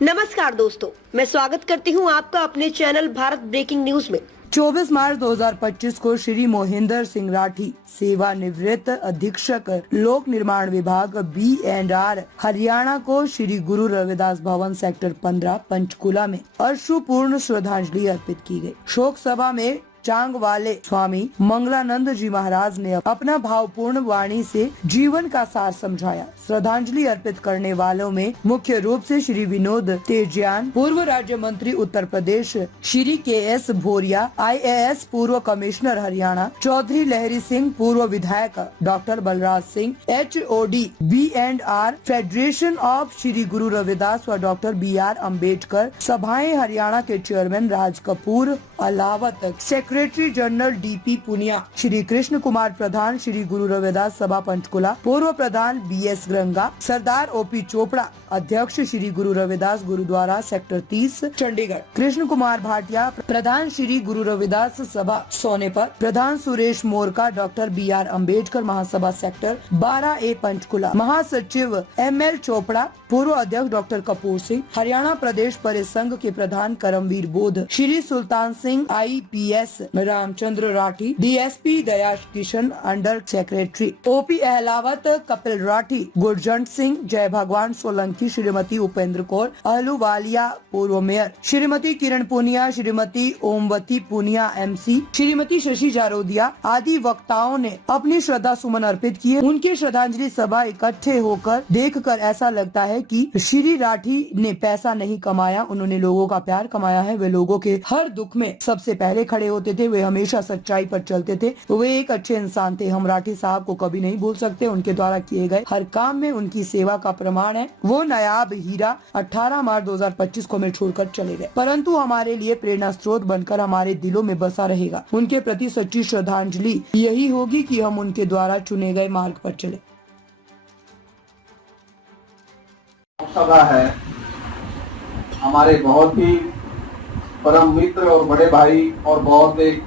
नमस्कार दोस्तों, मैं स्वागत करती हूं आपका अपने चैनल भारत ब्रेकिंग न्यूज में। 24 मार्च 2025 को श्री मोहिंदर सिंह राठी, सेवानिवृत्त अधीक्षक लोक निर्माण विभाग B&R हरियाणा को श्री गुरु रविदास भवन सेक्टर 15 पंचकुला में अश्रुपूर्ण श्रद्धांजलि अर्पित की गई। शोक सभा में चांग वाले स्वामी मंगलानंद जी महाराज ने अपना भावपूर्ण वाणी से जीवन का सार समझाया। श्रद्धांजलि अर्पित करने वालों में मुख्य रूप से श्री विनोद तेजियान, पूर्व राज्य मंत्री उत्तर प्रदेश, श्री KS भोरिया, IAS पूर्व कमिश्नर हरियाणा, चौधरी लहरी सिंह, पूर्व विधायक, doctor Balraj Singh, HOD B&R federation of Shri Guru Ravidas व डॉक्टर BR अम्बेडकर सभाएं हरियाणा के chairman Raj Kapoor Alawat, secretary general DP Punia, Shri Krishan Kumar प्रधान, श्री गुरु रविदास सभा पंचकुला, पूर्व प्रधान BS गंगा, सरदार OP चोपड़ा, अध्यक्ष श्री गुरु रविदास गुरुद्वारा सेक्टर 30 चंडीगढ़, कृष्ण कुमार भाटिया, प्रधान श्री गुरु रविदास सभा सोनेपत, प्रधान Suresh Morka, doctor BR Ambedkar Mahasabha sector 12A Panchkula, महासचिव ML चोपड़ा, पूर्व अध्यक्ष डॉक्टर कपूर सिंह, हरियाणा प्रदेश परिसंघ के प्रधान Karamvir Bodh, Shri Sultan Singh IPS, Ramchandra Rathi, DSP Dayash Kishan, under secretary OP Ahlawat, Kapil Rathi, Gurjant Singh, Jai Bhagwan Solanki, Shrimati Upendra Kaur Ahluwalia, पूर्व मेयर, श्रीमती किरण पुनिया, श्रीमती ओमवती पुनिया MC, श्रीमती शशि जारोदिया आदि वक्ताओं ने अपनी श्रद्धा सुमन अर्पित किए। उनकी श्रद्धांजलि सभा इकट्ठे होकर देखकर ऐसा लगता है कि श्री राठी ने पैसा नहीं कमाया, उन्होंने लोगों का प्यार कमाया है। वे लोगों के हर दुख में सबसे पहले खड़े होते थे, वे हमेशा सच्चाई पर चलते थे, तो वे एक अच्छे इंसान थे। हम राठी साहब को कभी नहीं भूल सकते। उनके द्वारा किए गए हर काम में उनकी सेवा का प्रमाण है। वो नायाब हीरा 18 मार्च 2025 को हमें छोड़कर चले गए, परंतु हमारे लिए प्रेरणा स्रोत बनकर हमारे दिलों में बसा रहेगा। उनके प्रति सच्ची श्रद्धांजलि यही होगी कि हम उनके द्वारा चुने गए मार्ग पर चले। सभा है हमारे बहुत ही परम मित्र और बड़े भाई और बहुत एक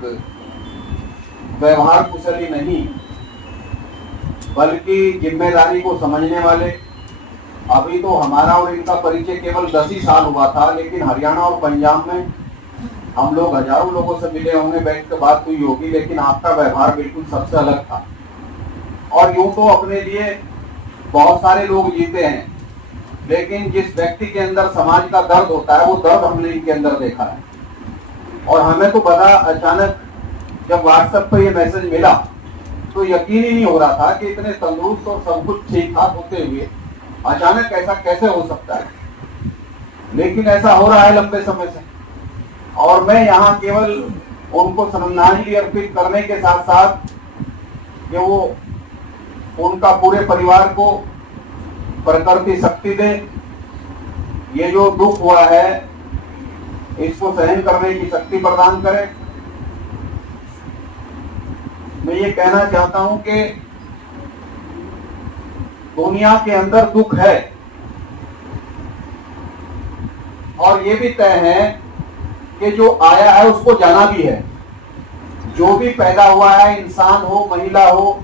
व्यवहार कुशली नहीं बल्कि जिम्मेदारी को समझने वाले। अभी तो हमारा और इनका परिचय केवल 10 ही साल हुआ था, लेकिन हरियाणा और पंजाब में हम लोग हजारों लोगों से मिले होंगे, बैठ कर बात हुई होगी, लेकिन आपका व्यवहार बिल्कुल सबसे अलग था। और यूं तो अपने लिए बहुत सारे लोग जीते हैं, लेकिन जिस व्यक्ति के अंदर समाज का दर्द होता है वो दर्द हमने इनके अंदर देखा है। और हमें तो बड़ा अचानक जब व्हाट्सएप पर ये मैसेज मिला तो यकीन ही नहीं हो रहा था कि इतने तंदुरुस्त और सब कुछ ठीक ठाक होते हुए अचानक ऐसा कैसे हो सकता है, लेकिन ऐसा हो रहा है लंबे समय से। और मैं यहाँ केवल उनको श्रद्धांजलि अर्पित करने के साथ साथ कि वो उनका पूरे परिवार को प्रकृति शक्ति दे, ये जो दुख हुआ है इसको सहन करने की शक्ति प्रदान करे। मैं ये कहना चाहता हूं कि दुनिया के अंदर दुख है और ये भी तय है कि जो आया है उसको जाना भी है। जो भी पैदा हुआ है, इंसान हो महिला हो,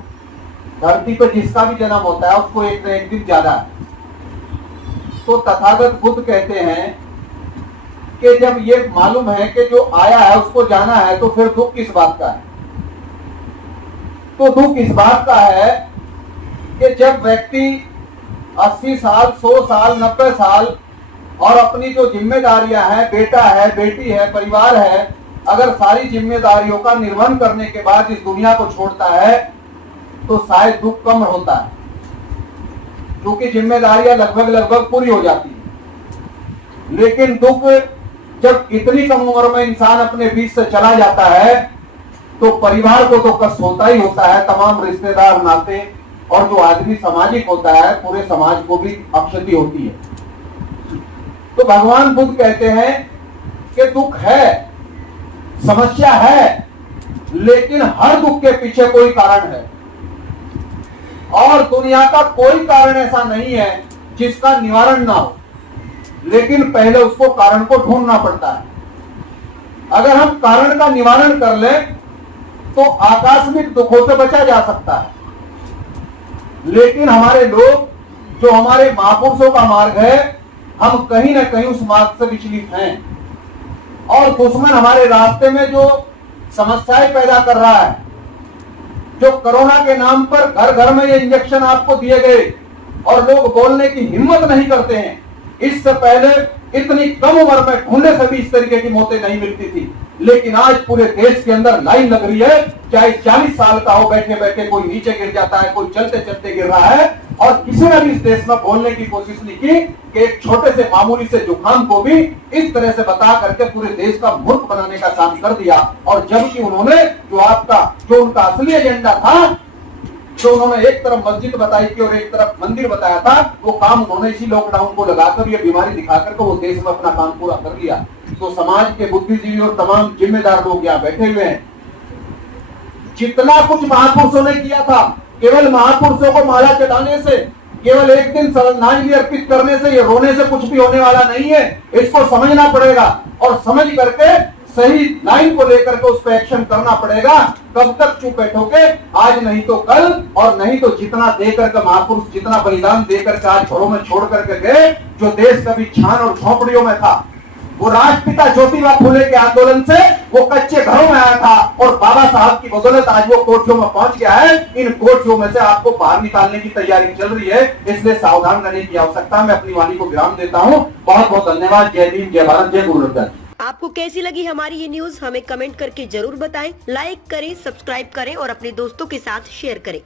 धरती पर जिसका भी जन्म होता है उसको एक न एक दिन जाना है। तो तथागत बुद्ध कहते हैं कि जब ये मालूम है कि जो आया है उसको जाना है तो फिर दुख किस बात का है। तो दुख इस बात का है कि जब व्यक्ति 80 साल 100 साल 90 साल और अपनी जो जिम्मेदारियां हैं, बेटा है, बेटी है, परिवार है, अगर सारी जिम्मेदारियों का निर्वहन करने के बाद इस दुनिया को छोड़ता है तो शायद दुख कम होता है, क्योंकि जिम्मेदारियां लगभग पूरी हो जाती है। लेकिन दुख जब इतनी कम उम्र में इंसान अपने बीच से चला जाता है तो परिवार को तो कष्ट होता ही होता है, तमाम रिश्तेदार नाते, और जो आदमी सामाजिक होता है पूरे समाज को भी अक्षति होती है। तो भगवान बुद्ध कहते हैं कि दुख है, समस्या है, लेकिन हर दुख के पीछे कोई कारण है और दुनिया का कोई कारण ऐसा नहीं है जिसका निवारण ना हो, लेकिन पहले उसको कारण को ढूंढना पड़ता है। अगर हम कारण का निवारण कर लें तो आकस्मिक दुखों से बचा जा सकता है, लेकिन हमारे लोग जो हमारे महापुरुषों का मार्ग है हम कहीं ना कहीं उस मार्ग से विचलित हैं और दुश्मन हमारे रास्ते में जो समस्याएं पैदा कर रहा है, जो कोरोना के नाम पर घर घर में ये इंजेक्शन आपको दिए गए और लोग बोलने की हिम्मत नहीं करते हैं। इससे पहले इतनी कम उम्र में ढूंढने से भी इस तरीके की मौतें नहीं मिलती थी, लेकिन आज पूरे देश के अंदर लाइन लग रही है। चाहे 40 साल का हो, बैठे बैठे कोई नीचे गिर जाता है, कोई चलते चलते गिर रहा है। और किसी ने भी इस देश में बोलने की कोशिश नहीं की कि एक छोटे से मामूली से जुकाम को भी इस तरह से बता करके पूरे देश का मूर्ख बनाने का काम कर दिया। और जबकि उन्होंने जो उनका असली एजेंडा था, जो उन्होंने एक तरफ मस्जिद बताई थी और एक तरफ मंदिर बताया था, वो काम उन्होंने इसी लॉकडाउन को लगाकर ये बीमारी दिखाकर के वो देश में अपना काम पूरा कर लिया। तो समाज के बुद्धिजीवी और तमाम जिम्मेदार लोग यहाँ बैठे हुए हैं। जितना कुछ महापुरुषों ने किया था, केवल महापुरुषों को माला चढ़ाने से, केवल एक दिन श्रद्धांजलि अर्पित करने से, ये रोने से कुछ भी होने वाला नहीं है। इसको समझना पड़ेगा और समझ करके सही लाइन को लेकर के उस पर एक्शन करना पड़ेगा। कब तक चुप बैठोगे? आज नहीं तो कल, और नहीं तो जितना दे करके महापुरुष जितना बलिदान दे करके आज घरों में छोड़ करके गए, जो देश कभी छान और झोपड़ियों में था, वो राष्ट्रपिता ज्योतिबा फुले के आंदोलन से वो कच्चे घरों में आया था और बाबा साहब की बदौलत आज वो कोठियों में पहुंच गया है। इन कोठियों में से आपको बाहर निकालने की तैयारी चल रही है, इसलिए सावधान रहने की आवश्यकता। मैं अपनी वाणी को विराम देता हूं। बहुत बहुत धन्यवाद। जय भीम, जय भारत, जय गुरु रविदास। आपको कैसी लगी हमारी ये न्यूज हमें कमेंट करके जरूर बताएं। लाइक करें, सब्सक्राइब करें और अपने दोस्तों के साथ शेयर करें।